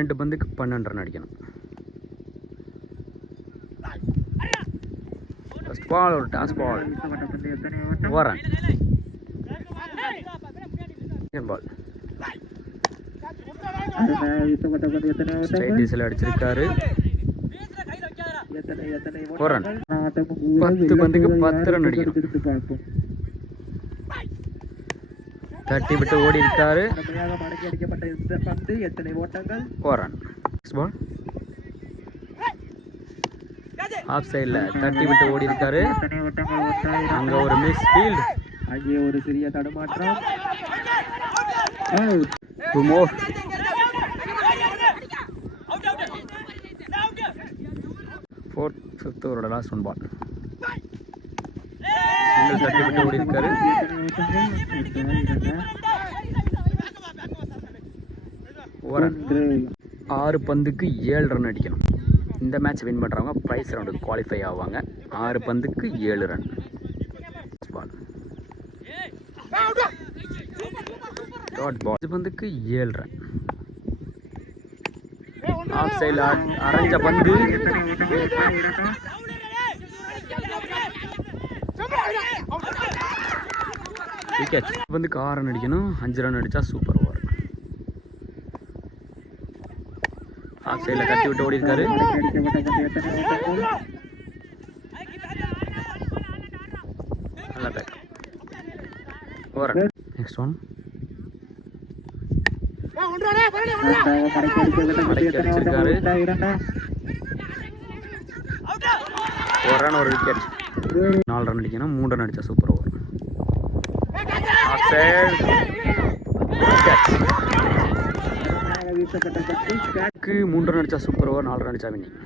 2 பந்துக்கு 12 run அடிக்கணும். First ball ஒரு toss ball. ஓரன் பால் ஸ்ட்ரைட் டீசல் அடிச்சிருக்காரு. ஓரன் 10 பந்துக்கு 10 ரன் அடிக்கணும். தட்டி விட்டு ஓடி இருக்காரு. ஓரன் பால் ஆஃப் சைடில் தட்டி விட்டு ஓடி இருக்காரு. அங்க ஒரு மிஸ் ஃபீல்ட். அங்கே ஒரு சிறிய தடுமாற்றம். 2 more. 4th 5th ஓவரோட லாஸ்ட் 1 பால். சிங்கிள் தட்டி விட்டு ஓடி இருக்காரு. ஓரன் 6 பந்துக்கு 7 ரன் அடிக்கணும். இந்த மேட்ச் வின் பண்ணுறவங்க ப்ரைஸ் ரவுண்டுக்கு குவாலிஃபை ஆவாங்க. 6 பந்துக்கு 7 ரன். பால் டாட் பால் 5 பந்துக்கு 7 ரன். ஆஃப் சைடில் அரைஞ்ச பந்து. விக்கெட். பந்துக்கு 6 ரன் அடிக்கணும். 5 ரன் அடித்தா சூப்பர் ஓவர். ஆஃப் சைடில் தட்டி விட்டு ஓடி இருக்காரு. நல்லா பேக். ஓவர். Next one. அடிச்சிருக்காரு. ஒரு ரன் ஒரு விக்கெட். 4 ரன் அடிக்கணும். 3 ரன் அடித்தா super over. Off side wicket. 3 run அடித்தா சூப்பர் ஓவர். 4 ரன் அடித்தா வின்னிங்.